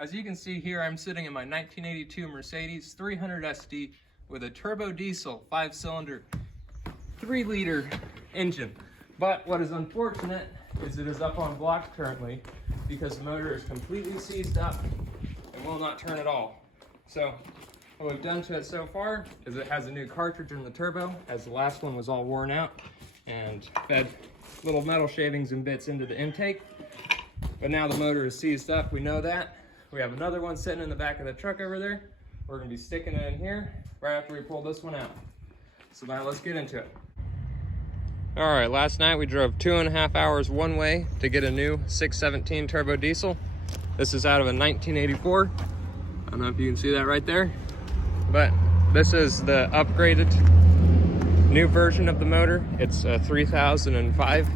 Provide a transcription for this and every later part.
As you can see here, I'm sitting in my 1982 Mercedes 300 SD with a turbo diesel 5-cylinder 3-liter engine. But what is unfortunate is it is up on block currently because the motor is completely seized up and will not turn at all. So what we've done to it so far is it has a new cartridge in the turbo, as the last one was all worn out, and fed little metal shavings and bits into the intake. But now the motor is seized up, we know that. We have another one sitting in the back of the truck over there. We're gonna be sticking it in here right after we pull this one out. So now let's get into it. All right, last night we drove 2.5 hours one way to get a new 617 turbo diesel. This is out of a 1984. I don't know if you can see that right there, but this is the upgraded new version of the motor. It's a 3005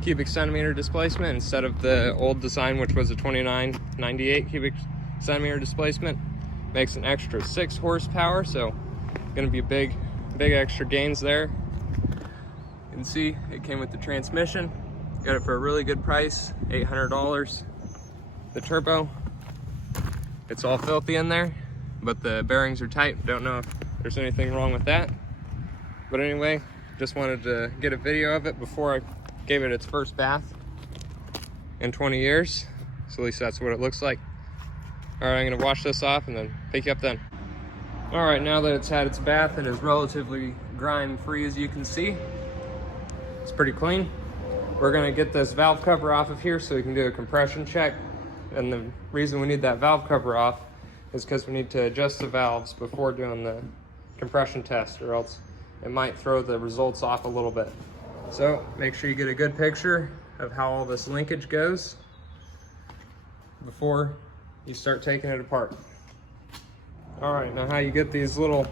cubic centimeter displacement instead of the old design, which was a 2998 cubic centimeter displacement. Makes an extra 6 horsepower, so gonna be big extra gains there. You can see it came with the transmission. Got it for a really good price, $800. The turbo, it's all filthy in there, but the bearings are tight. Don't know if there's anything wrong with that. But anyway, just wanted to get a video of it before I gave it its first bath in 20 years. So at least that's what it looks like. All right, I'm gonna wash this off and then pick you up then. All right, now that it's had its bath, it is relatively grime-free, as you can see. It's pretty clean. We're gonna get this valve cover off of here so we can do a compression check. And the reason we need that valve cover off is because we need to adjust the valves before doing the compression test, or else it might throw the results off a little bit. So make sure you get a good picture of how all this linkage goes before you start taking it apart. All right, now how you get these little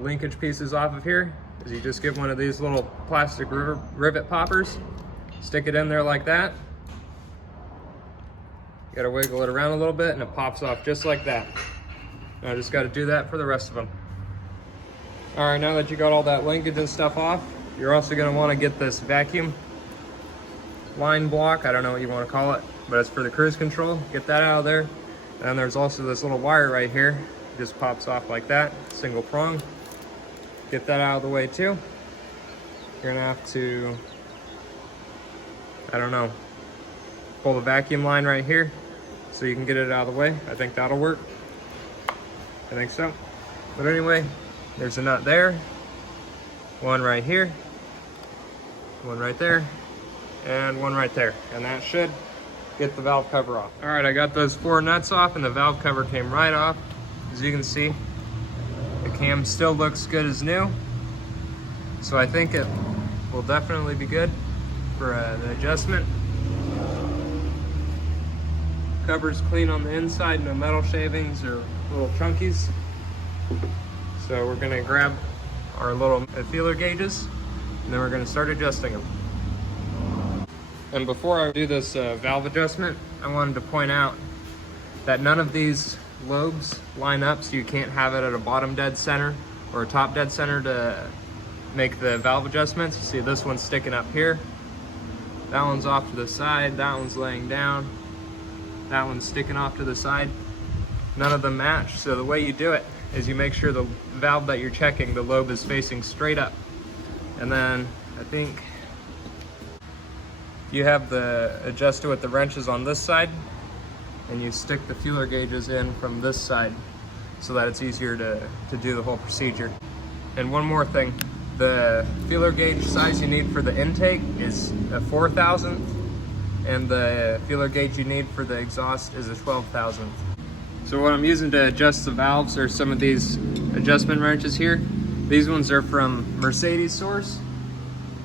linkage pieces off of here is you just get one of these little plastic rivet poppers, stick it in there like that. You gotta wiggle it around a little bit and it pops off just like that. Now I just gotta do that for the rest of them. All right, now that you got all that linkage and stuff off, you're also gonna wanna get this vacuum line block. I don't know what you wanna call it, but it's for the cruise control. Get that out of there. And there's also this little wire right here. It just pops off like that, single prong. Get that out of the way too. You're gonna have to, I don't know, pull the vacuum line right here so you can get it out of the way. I think that'll work. I think so. But anyway, there's a nut there, one right here, one right there, and one right there. And that should get the valve cover off. All right, I got those 4 nuts off and the valve cover came right off. As you can see, the cam still looks good as new. So I think it will definitely be good for the adjustment. Cover's clean on the inside, no metal shavings or little chunkies. So we're gonna grab our little feeler gauges and then we're gonna start adjusting them. And before I do this valve adjustment, I wanted to point out that none of these lobes line up, so you can't have it at a bottom dead center or a top dead center to make the valve adjustments. You see this one's sticking up here, that one's off to the side, that one's laying down, that one's sticking off to the side. None of them match, so the way you do it is you make sure the valve that you're checking, the lobe is facing straight up. And then I think you have the adjuster with the wrenches on this side, and you stick the feeler gauges in from this side so that it's easier to do the whole procedure. And one more thing, the feeler gauge size you need for the intake is a 4,000th, and the feeler gauge you need for the exhaust is a 12,000th. So what I'm using to adjust the valves are some of these adjustment wrenches here. These ones are from Mercedes Source.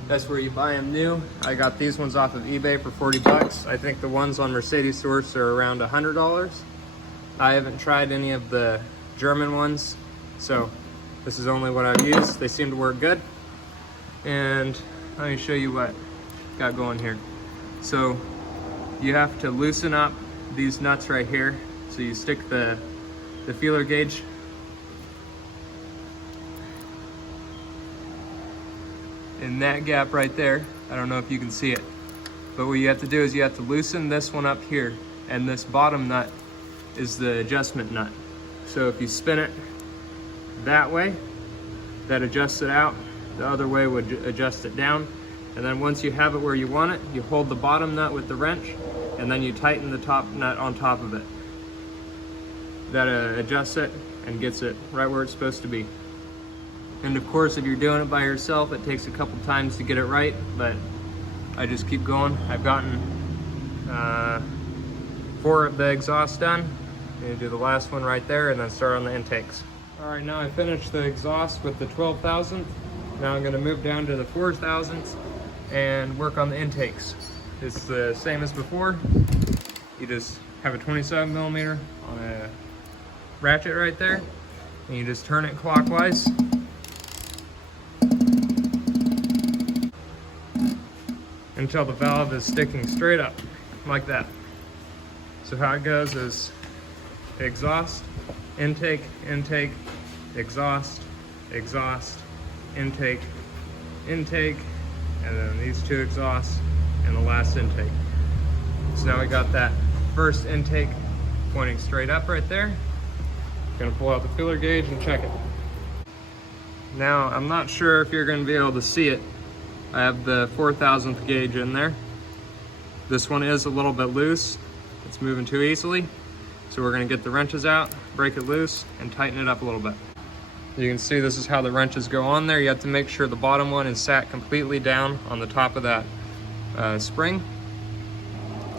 That's where you buy them new. I got these ones off of eBay for 40 bucks. I think the ones on Mercedes Source are around $100. I haven't tried any of the German ones, so this is only what I've used. They seem to work good. And let me show you what I got going here. So you have to loosen up these nuts right here. So you stick the feeler gauge in that gap right there. I don't know if you can see it, but what you have to do is you have to loosen this one up here and this bottom nut is the adjustment nut. So if you spin it that way, that adjusts it out. The other way would adjust it down. And then once you have it where you want it, you hold the bottom nut with the wrench, and then you tighten the top nut on top of it. That adjusts it and gets it right where it's supposed to be. And of course, if you're doing it by yourself, it takes a couple times to get it right, but I just keep going. I've gotten 4 of the exhausts done. I'm gonna do the last one right there and then start on the intakes. All right, now I finished the exhaust with the 12,000th. Now I'm gonna move down to the 4,000ths and work on the intakes. It's the same as before. You just have a 27mm on a ratchet right there, and you just turn it clockwise. Until the valve is sticking straight up, like that. So how it goes is exhaust, intake, intake, exhaust, exhaust, intake, intake, and then these 2 exhausts, and the last intake. So now we got that first intake pointing straight up right there. Gonna pull out the feeler gauge and check it. Now, I'm not sure if you're gonna be able to see it. I have the 4,000th gauge in there. This one is a little bit loose. It's moving too easily. So we're gonna get the wrenches out, break it loose, and tighten it up a little bit. You can see this is how the wrenches go on there. You have to make sure the bottom one is sat completely down on the top of that spring.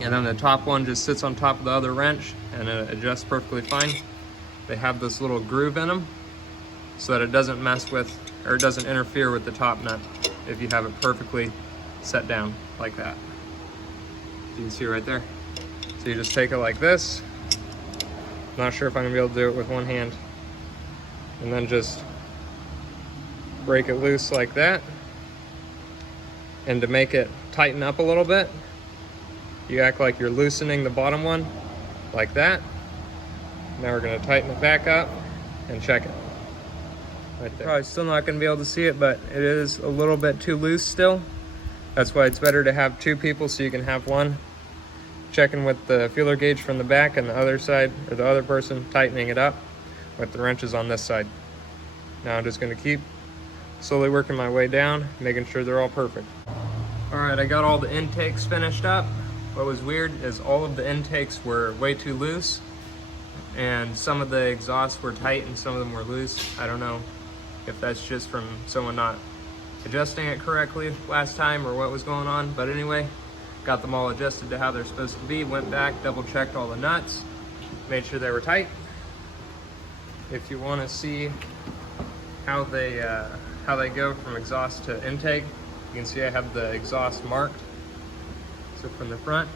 And then the top one just sits on top of the other wrench and it adjusts perfectly fine. They have this little groove in them so that it doesn't mess with, or it doesn't interfere with the top nut if you have it perfectly set down like that. You can see right there. So you just take it like this. Not sure if I'm gonna be able to do it with one hand. And then just break it loose like that. And to make it tighten up a little bit, you act like you're loosening the bottom one like that. Now we're gonna tighten it back up and check it. Right there. Probably still not gonna be able to see it, but it is a little bit too loose still. That's why it's better to have 2 people so you can have one checking with the feeler gauge from the back and the other side, or the other person tightening it up with the wrenches on this side. Now I'm just gonna keep slowly working my way down, making sure they're all perfect. All right, I got all the intakes finished up. What was weird is all of the intakes were way too loose, and some of the exhausts were tight and some of them were loose. I don't know if that's just from someone not adjusting it correctly last time or what was going on, but anyway, got them all adjusted to how they're supposed to be, went back, double checked all the nuts, made sure they were tight. If you want to see how they go from exhaust to intake, you can see I have the exhaust marked. So from the front,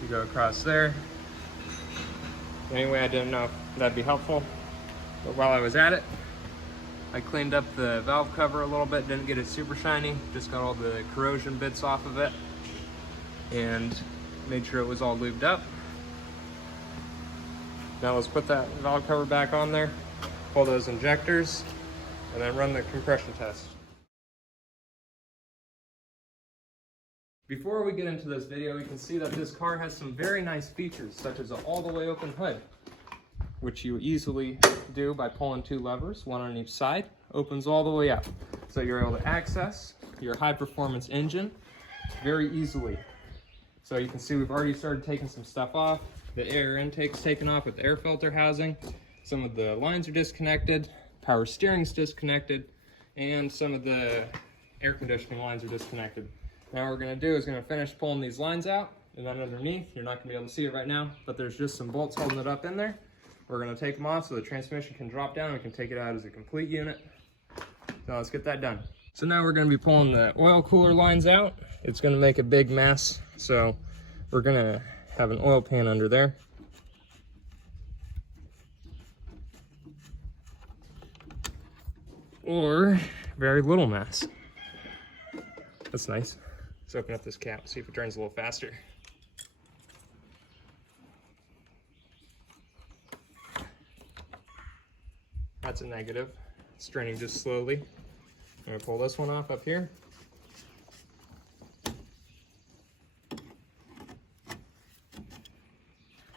you go across there. Anyway, I didn't know if that'd be helpful, but while I was at it, I cleaned up the valve cover a little bit, didn't get it super shiny, just got all the corrosion bits off of it, and made sure it was all lubed up. Now let's put that valve cover back on there, pull those injectors, and then run the compression test. Before we get into this video, you can see that this car has some very nice features, such as an all-the-way open hood, which you easily do by pulling 2 levers, one on each side, opens all the way up. So you're able to access your high-performance engine very easily. So you can see we've already started taking some stuff off. The air intake's taken off with the air filter housing. Some of the lines are disconnected, power steering's disconnected, and some of the air conditioning lines are disconnected. Now what we're gonna do is gonna finish pulling these lines out, and then underneath, you're not gonna be able to see it right now, but there's just some bolts holding it up in there. We're gonna take them off so the transmission can drop down and we can take it out as a complete unit. So let's get that done. So now we're gonna be pulling the oil cooler lines out. It's gonna make a big mess, so we're gonna have an oil pan under there. Or very little mess. That's nice. Let's open up this cap, see if it turns a little faster. That's a negative. It's turning just slowly. I'm gonna pull this one off up here.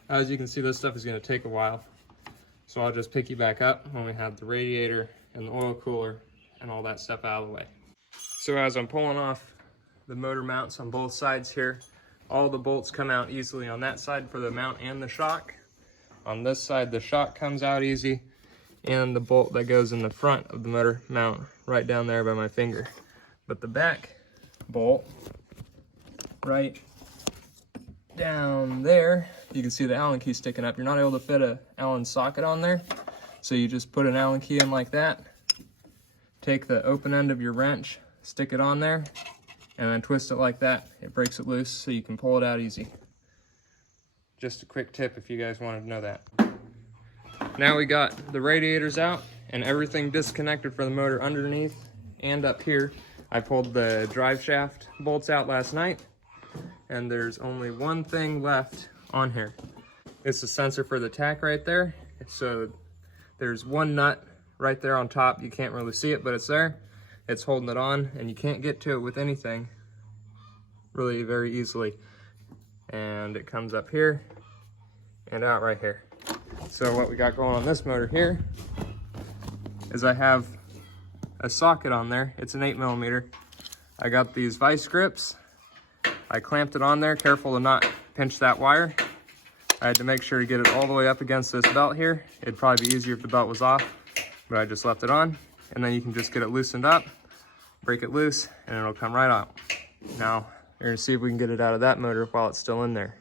As you can see, this stuff is going to take a while. So I'll just pick you back up when we have the radiator and the oil cooler and all that stuff out of the way. So as I'm pulling off the motor mounts on both sides here, all the bolts come out easily on that side for the mount and the shock. On this side, the shock comes out easy, and the bolt that goes in the front of the motor mount right down there by my finger. But the back bolt right down there, you can see the Allen key sticking up. You're not able to fit a Allen socket on there, so you just put an Allen key in like that, take the open end of your wrench, stick it on there, and then twist it like that. It breaks it loose so you can pull it out easy. Just a quick tip if you guys wanted to know that. Now we got the radiators out and everything disconnected for the motor underneath and up here. I pulled the drive shaft bolts out last night, and there's only one thing left on here. It's the sensor for the tach right there. So there's one nut right there on top. You can't really see it, but it's there. It's holding it on, and you can't get to it with anything really very easily. And it comes up here and out right here. So what we got going on this motor here is I have a socket on there. It's an 8mm. I got these vice grips. I clamped it on there, careful to not pinch that wire. I had to make sure to get it all the way up against this belt here. It'd probably be easier if the belt was off, but I just left it on. And then you can just get it loosened up, break it loose, and it'll come right out. Now, we're gonna see if we can get it out of that motor while it's still in there.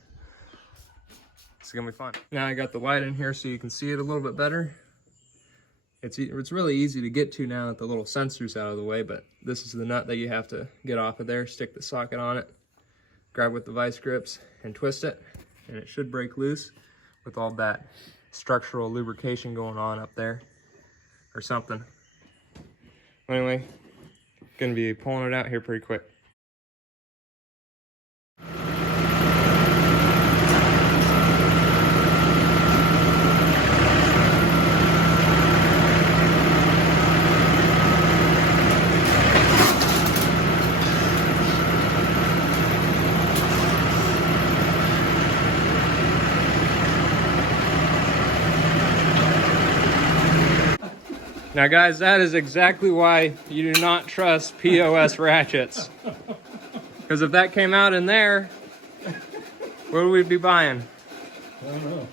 It's gonna be fun. Now I got the light in here so you can see it a little bit better. It's really easy to get to now that the little sensor's out of the way, but this is the nut that you have to get off of there. Stick the socket on it, grab with the vice grips, and twist it, and it should break loose with all that structural lubrication going on up there or something. Anyway, gonna be pulling it out here pretty quick. Now guys, that is exactly why you do not trust POS ratchets. Because if that came out in there, what would we be buying? I don't know.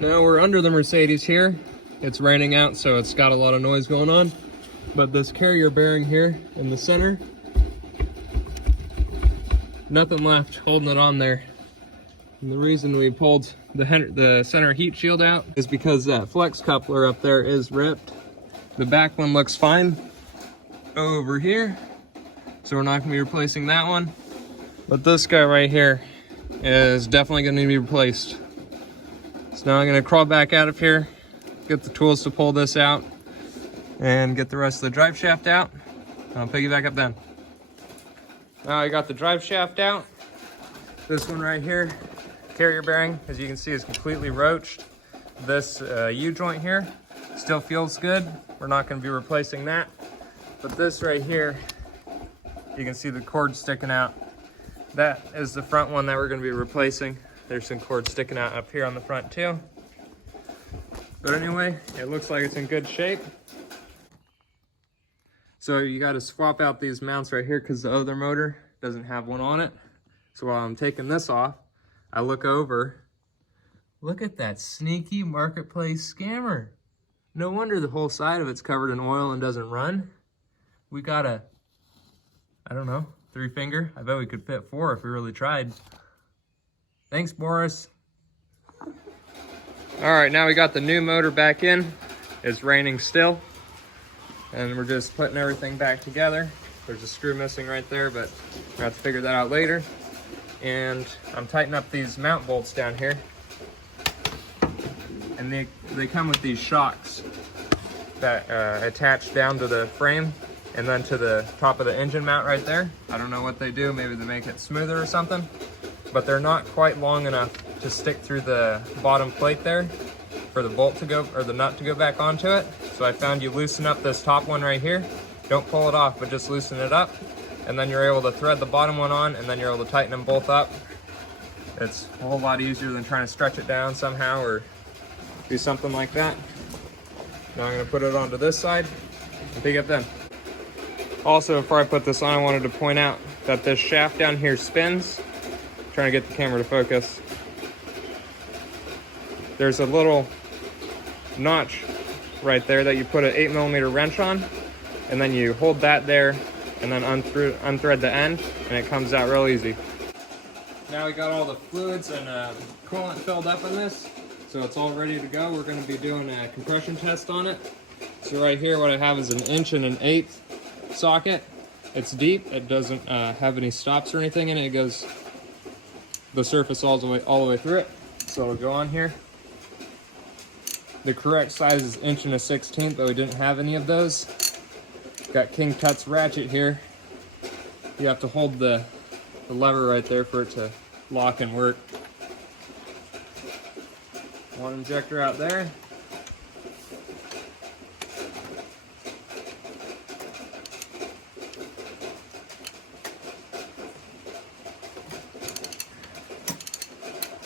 Now we're under the Mercedes here. It's raining out, so it's got a lot of noise going on. But this carrier bearing here in the center, nothing left holding it on there. And the reason we pulled the center heat shield out is because that flex coupler up there is ripped. The back one looks fine over here, so we're not going to be replacing that one. But this guy right here is definitely going to need to be replaced. So now I'm going to crawl back out of here, get the tools to pull this out, and get the rest of the drive shaft out. I'll pick you back up then. Now I got the drive shaft out. This one right here, carrier bearing, as you can see, is completely roached. This U-joint here still feels good. We're not going to be replacing that. But this right here, you can see the cord sticking out. That is the front one that we're going to be replacing. There's some cord sticking out up here on the front too. But anyway, it looks like it's in good shape. So you got to swap out these mounts right here because the other motor doesn't have one on it. So while I'm taking this off, I look over. Look at that sneaky marketplace scammer. No wonder the whole side of it's covered in oil and doesn't run. We got a, I don't know, 3-finger. I bet we could fit 4 if we really tried. Thanks, Boris. All right, now we got the new motor back in. It's raining still. And we're just putting everything back together. There's a screw missing right there, but we'll have to figure that out later. And I'm tightening up these mount bolts down here. And they come with these shocks that attach down to the frame and then to the top of the engine mount right there. I don't know what they do, maybe they make it smoother or something, but they're not quite long enough to stick through the bottom plate there for the bolt to go, or the nut to go back onto it. So I found you loosen up this top one right here. Don't pull it off, but just loosen it up. And then you're able to thread the bottom one on, and then you're able to tighten them both up. It's a whole lot easier than trying to stretch it down somehow or do something like that. Now I'm gonna put it onto this side and pick up them. Also, before I put this on, I wanted to point out that this shaft down here spins. I'm trying to get the camera to focus. There's a little notch right there that you put an 8mm wrench on, and then you hold that there and then unthread the end, and it comes out real easy. Now we got all the fluids and coolant filled up in this, so it's all ready to go. We're going to be doing a compression test on it. So right here what I have is an 1 1/8" socket. It's deep, it doesn't have any stops or anything in it. It goes the surface all the way through it. So it'll go on here. The correct size is 1 1/16", but we didn't have any of those. Got King Tut's ratchet here. You have to hold the lever right there for it to lock and work. One injector out there.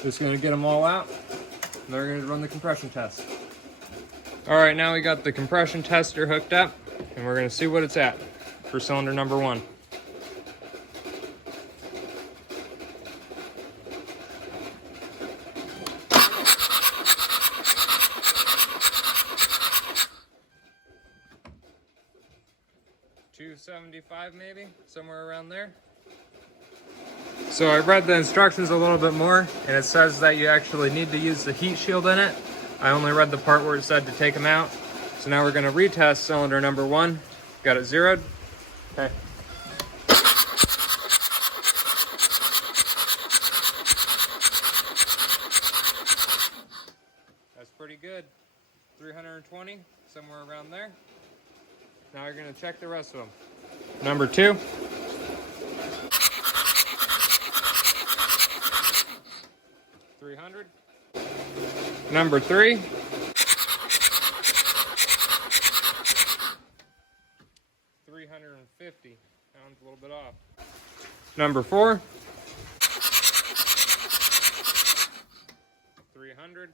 Just gonna get them all out, and they're gonna run the compression test. All right, now we got the compression tester hooked up, and we're gonna see what it's at for cylinder number 1. $275 maybe, somewhere around there. So I read the instructions a little bit more, and it says that you actually need to use the heat shield in it. I only read the part where it said to take them out. So now we're going to retest cylinder number 1. Got it zeroed. Okay. That's pretty good. 320, somewhere around there. Now we're going to check the rest of them. Number 2. Number 3. 350. Sounds a little bit off. Number 4. 300.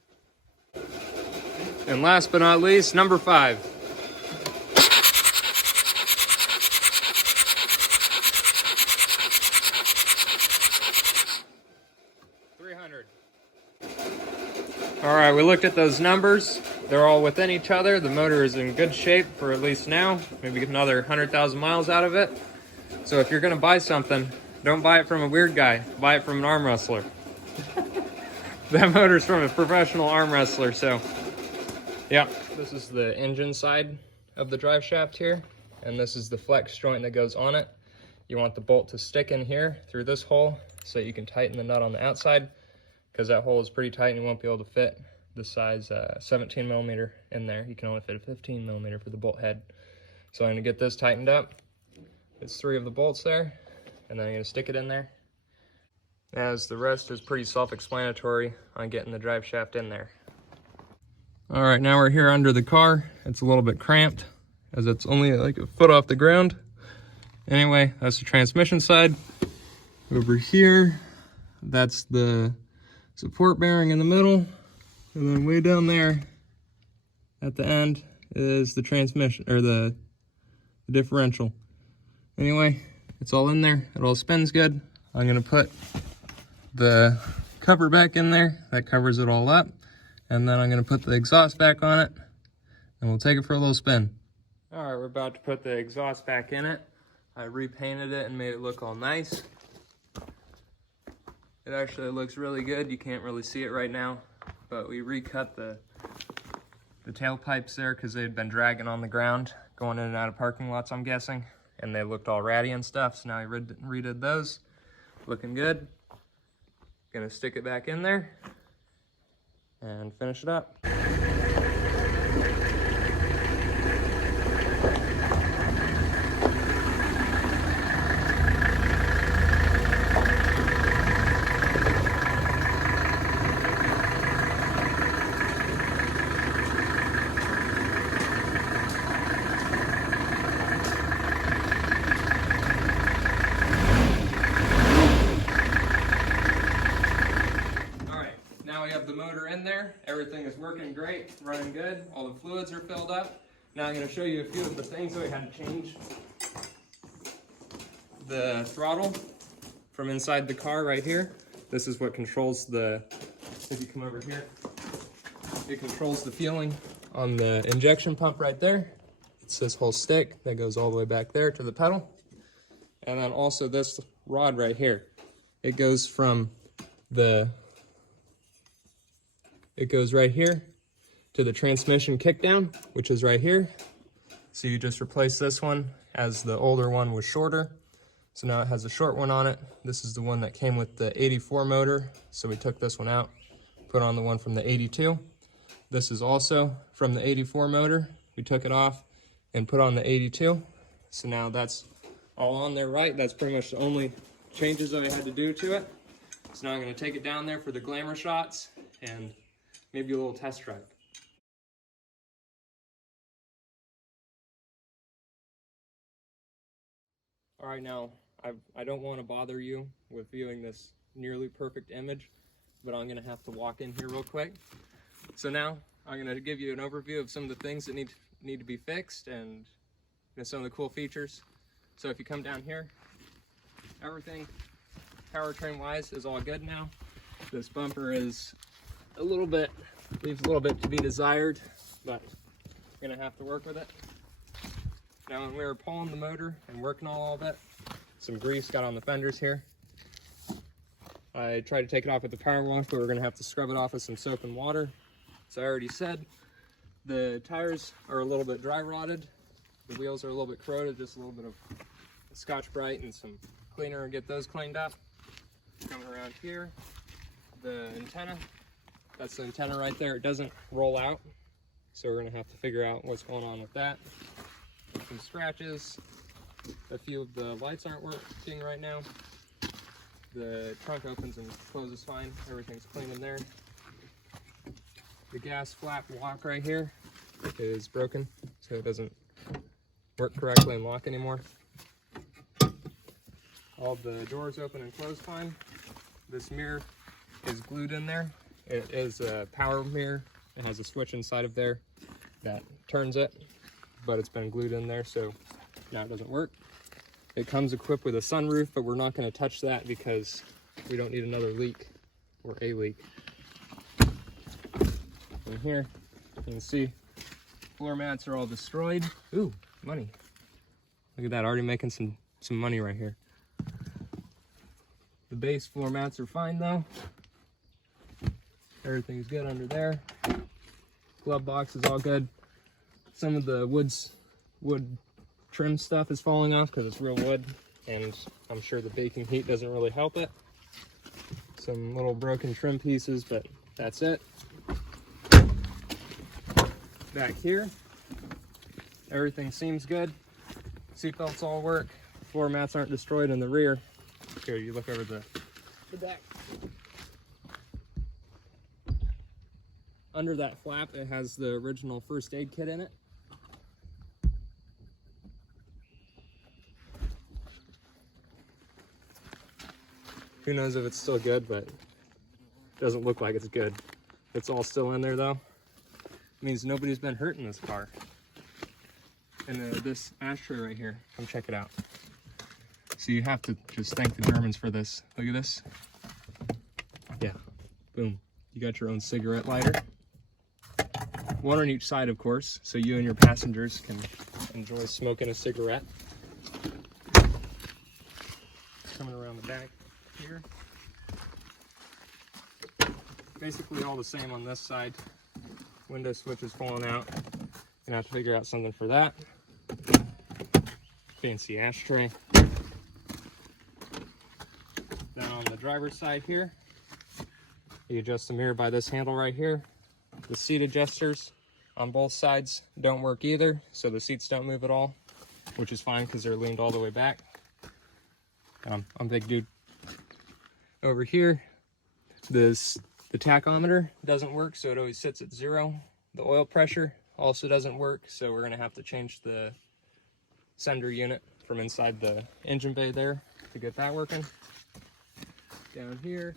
And last but not least, number 5. All right, we looked at those numbers. They're all within each other. The motor is in good shape for at least now. Maybe get another 100,000 miles out of it. So if you're gonna buy something, don't buy it from a weird guy. Buy it from an arm wrestler. That motor's from a professional arm wrestler, so. Yeah, this is the engine side of the drive shaft here. And this is the flex joint that goes on it. You want the bolt to stick in here through this hole so you can tighten the nut on the outside, because that hole is pretty tight and you won't be able to fit the size 17mm in there. You can only fit a 15mm for the bolt head. So I'm gonna get this tightened up. It's 3 of the bolts there, and then I'm gonna stick it in there. As the rest is pretty self-explanatory on getting the drive shaft in there. All right, now we're here under the car. It's a little bit cramped as it's only like a foot off the ground. Anyway, that's the transmission side. Over here, that's the support bearing in the middle, and then way down there at the end is the transmission, or the differential. Anyway, it's all in there. It all spins good. I'm gonna put the cover back in there. That covers it all up. And then I'm gonna put the exhaust back on it, and we'll take it for a little spin. All right, we're about to put the exhaust back in it. I repainted it and made it look all nice. It actually looks really good. You can't really see it right now, but we recut the tailpipes there because they had been dragging on the ground, going in and out of parking lots, I'm guessing, and they looked all ratty and stuff, so now we redid those. Looking good. Gonna stick it back in there and finish it up. have the motor in there. Everything is working great, running good. All the fluids are filled up. Now I'm going to show you a few of the things that we had to change. The throttle from inside the car right here. This is what controls the, if you come over here, it controls the fueling on the injection pump right there. It's this whole stick that goes all the way back there to the pedal. And then also this rod right here. It goes from it goes right here to the transmission kickdown, which is right here. So you just replace this one, as the older one was shorter. So now it has a short one on it. This is the one that came with the 84 motor. So we took this one out, put on the one from the 82. This is also from the 84 motor. We took it off and put on the 82. So now that's all on there right. That's pretty much the only changes that I had to do to it. So now I'm going to take it down there for the glamour shots and maybe a little test drive. All right, now I don't want to bother you with viewing this nearly perfect image, but I'm going to have to walk in here real quick. So now I'm going to give you an overview of some of the things that need to be fixed and some of the cool features. So if you come down here, everything powertrain wise is all good now. This bumper is leaves a little bit to be desired, but we're gonna have to work with it. Now when we were pulling the motor and working on all of it, some grease got on the fenders here. I tried to take it off with the power wash, but we're gonna have to scrub it off with some soap and water. So I already said the tires are a little bit dry rotted. The wheels are a little bit corroded, just a little bit of Scotch-Brite and some cleaner and get those cleaned up. Coming around here, the antenna, that's the antenna right there. It doesn't roll out, so we're gonna have to figure out what's going on with that. Some scratches, a few of the lights aren't working right now. The trunk opens and closes fine, everything's clean in there. The gas flap lock right here is broken, so it doesn't work correctly and lock anymore. All the doors open and close fine. This mirror is glued in there. It is a power mirror. It has a switch inside of there that turns it, but it's been glued in there, so now it doesn't work. It comes equipped with a sunroof, but we're not going to touch that because we don't need another leak or a leak. In here, you can see floor mats are all destroyed. Ooh, money. Look at that, already making some money right here. The base floor mats are fine though. Everything's good under there. Glove box is all good. Some of the wood trim stuff is falling off because it's real wood, and I'm sure the baking heat doesn't really help it. Some little broken trim pieces, but that's it. Back here, everything seems good. Seatbelts all work. Floor mats aren't destroyed in the rear. Here, you look over the back. Under that flap, it has the original first aid kit in it. Who knows if it's still good, but it doesn't look like it's good. It's all still in there though. It means nobody's been hurt in this car. And this ashtray right here, come check it out. So you have to just thank the Germans for this. Look at this. Yeah, boom. You got your own cigarette lighter. One on each side, of course, so you and your passengers can enjoy smoking a cigarette. Coming around the back here. Basically all the same on this side. Window switch is falling out. Gonna have to figure out something for that. Fancy ashtray. Down on the driver's side here, you adjust the mirror by this handle right here. The seat adjusters on both sides don't work either, so the seats don't move at all, which is fine because they're leaned all the way back. I'm a big dude. Over here, the tachometer doesn't work, so it always sits at 0. The oil pressure also doesn't work, so we're gonna have to change the sender unit from inside the engine bay there to get that working. Down here,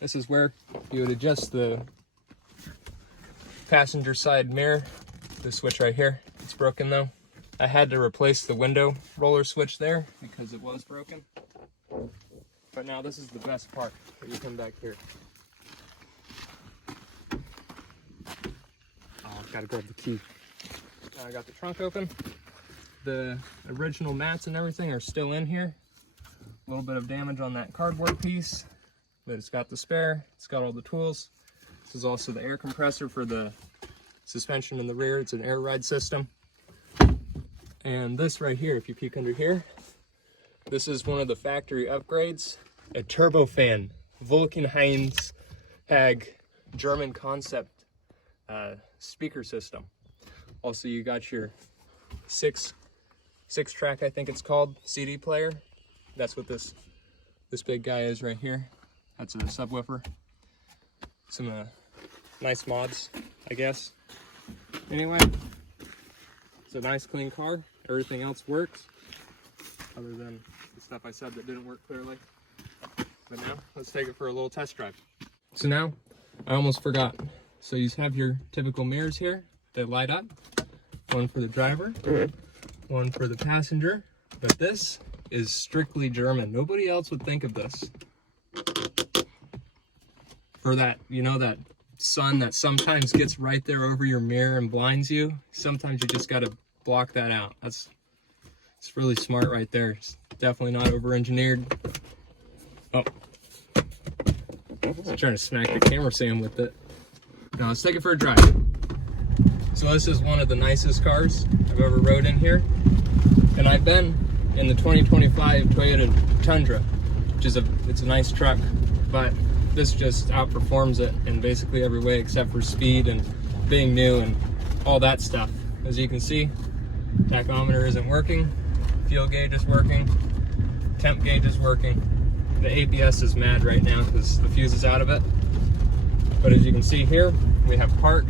This is where you would adjust the passenger side mirror. The switch right here, it's broken though. I had to replace the window roller switch there because it was broken. But now this is the best part. You come back here. Oh, I've got to grab the key. Now I got the trunk open. The original mats and everything are still in here. A little bit of damage on that cardboard piece, but it's got the spare. It's got all the tools. This is also the air compressor for the suspension in the rear. It's an air ride system. And this right here, if you peek under here, this is one of the factory upgrades. A turbofan, Vulcanheinz Hag German concept speaker system. Also, you got your six track, I think it's called, CD player. That's what this big guy is right here. That's a subwoofer. Some nice mods, I guess. Anyway, it's a nice clean car. Everything else works, other than the stuff I said that didn't work clearly. But now, let's take it for a little test drive. So now, I almost forgot. So you have your typical mirrors here. They light up. One for the driver, one for the passenger. But this is strictly German. Nobody else would think of this. For that, you know, that sun that sometimes gets right there over your mirror and blinds you. Sometimes you just got to block that out. It's really smart right there. It's definitely not over-engineered. Oh, I'm trying to smack the camera Sam with it. Now let's take it for a drive. So this is one of the nicest cars I've ever rode in here, and I've been in the 2025 Toyota Tundra, which is it's a nice truck, but this just outperforms it in basically every way except for speed and being new and all that stuff. As you can see, tachometer isn't working, fuel gauge is working, temp gauge is working. The ABS is mad right now because the fuse is out of it. But as you can see here, we have park,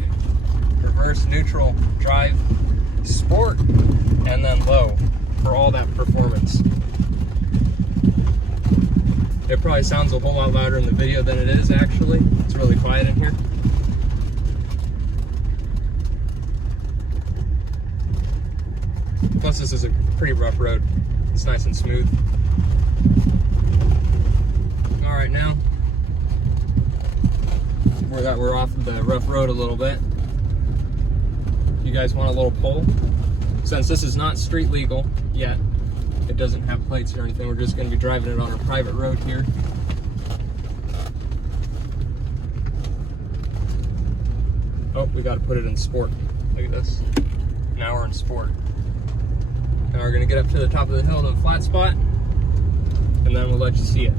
reverse, neutral, drive, sport, and then low for all that performance. It probably sounds a whole lot louder in the video than it is actually. It's really quiet in here. Plus this is a pretty rough road. It's nice and smooth. All right, now we're off of the rough road a little bit. You guys want a little pull? Since this is not street legal yet, it doesn't have plates or anything, we're just going to be driving it on a private road here. Oh, we got to put it in sport. Look at this. Now we're in sport. Now we're going to get up to the top of the hill to a flat spot, and then we'll let you see it.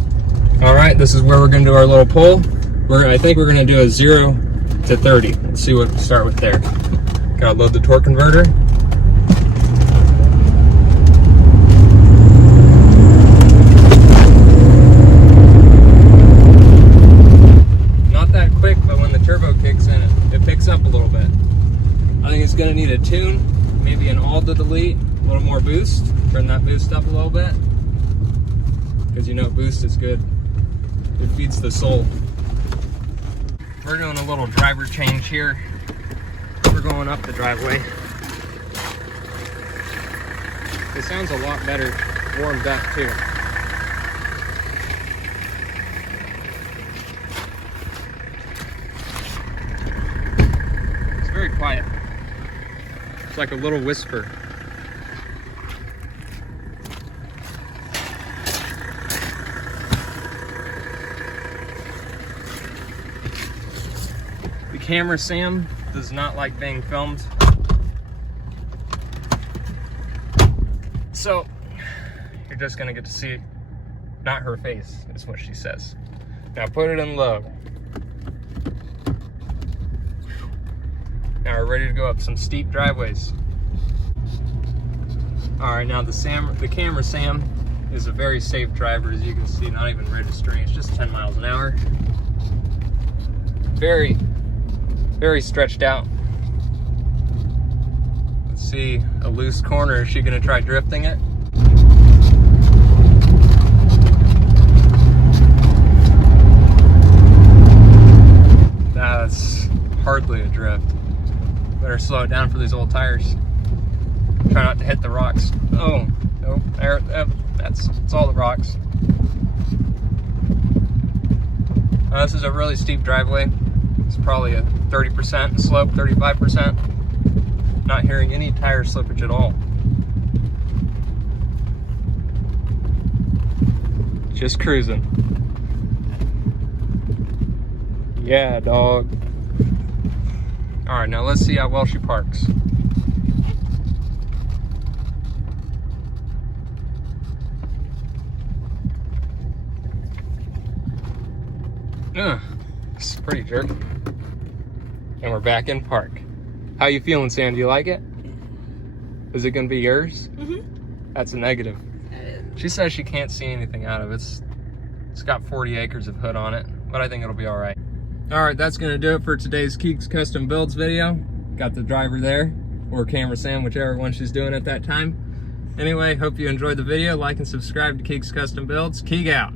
All right, this is where we're going to do our little pull. I think we're going to do a 0 to 30. Let's see what we start with there. Got to load the torque converter. Not that quick, but when the turbo kicks in, it picks up a little bit. I think it's going to need a tune, maybe an alt to delete, a little more boost. Turn that boost up a little bit, because you know boost is good. It feeds the soul. We're doing a little driver change here. We're going up the driveway. It sounds a lot better warmed up too. It's very quiet. It's like a little whisper. Camera Sam does not like being filmed, so you're just gonna get to see not her face, is what she says. Now put it in low. Now we're ready to go up some steep driveways. All right, now the Camera Sam is a very safe driver, as you can see, not even registering. It's just 10 miles an hour. Very stretched out. Let's see, a loose corner. Is she gonna try drifting it? better slow it down for these old tires. Try not to hit the rocks. Oh, nope, there, that's all the rocks. This is a really steep driveway. It's probably a 30% slope, 35%. Not hearing any tire slippage at all. Just cruising. Yeah, dog. All right, now let's see how well she parks. It's pretty jerky. And we're back in park. How you feeling, Sam? Do you like it? Is it gonna be yours? Mm-hmm. That's a negative. She says she can't see anything out of it. It's got 40 acres of hood on it, but I think it'll be all right. All right, that's gonna do it for today's Keeks Custom Builds video. Got the driver there, or camera Sam, whichever one she's doing at that time. Anyway, hope you enjoyed the video. Like and subscribe to Keeks Custom Builds. Keeg out.